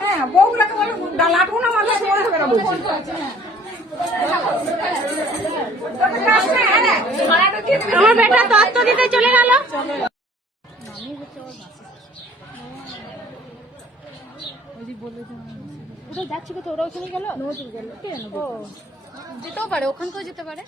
হ্যাঁ বউগুলাকে বলে লাটু না মানুষ মনে হবে না বলছি আমার বেটা তত্ত্ব দিতে চলে গেল। ওটা যাচ্ছিল তো, ওরা ওখানে গেল, যেতেও পারে, ওখানকেও যেতে পারে।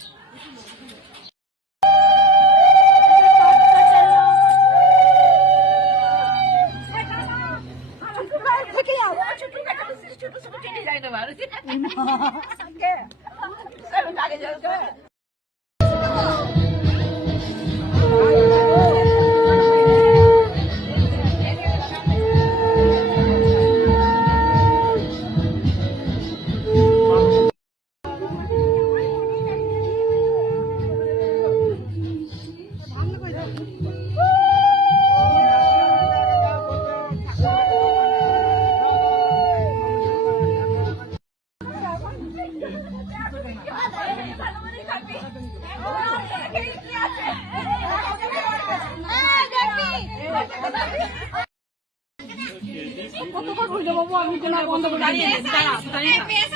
কতবার বলছো বাবু আমি তো না বন্ধ করে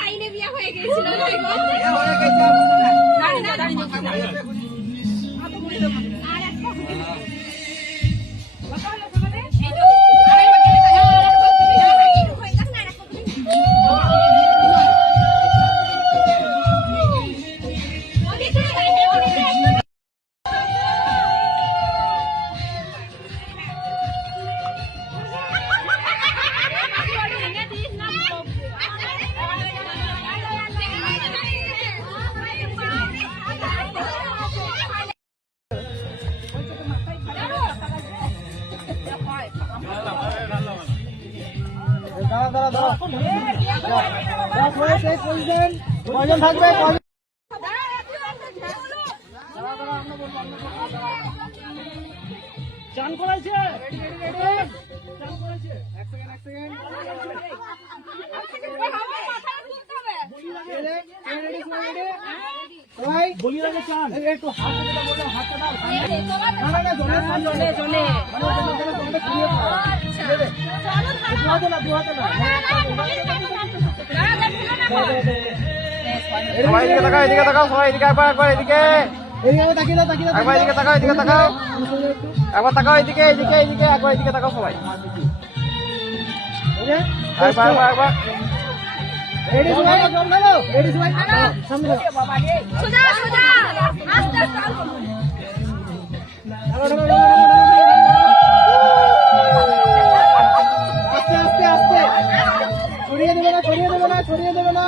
আইনে বিয়ে হয়ে গেছিল। থাকবে চান করাইছে বলি লাগে চান একটু হাতটা দাও সবাই এদিকে তাকাও, এদিকে তাকাও, সবাই এদিকে একবার এদিকে একবার এদিকে তাকাও, এদিকে তাকাও, একবার তাকাও এদিকে এদিকে এদিকে একবার এদিকে তাকাও সবাই একবার একবার একবার রেডি সবাই রেডি সবাই সামনে সোজা সোজা আস্তে আস্তে আস্তে আস্তে ছড়িয়ে দেবে না ছড়িয়ে দেবে না ছড়িয়ে দেবে না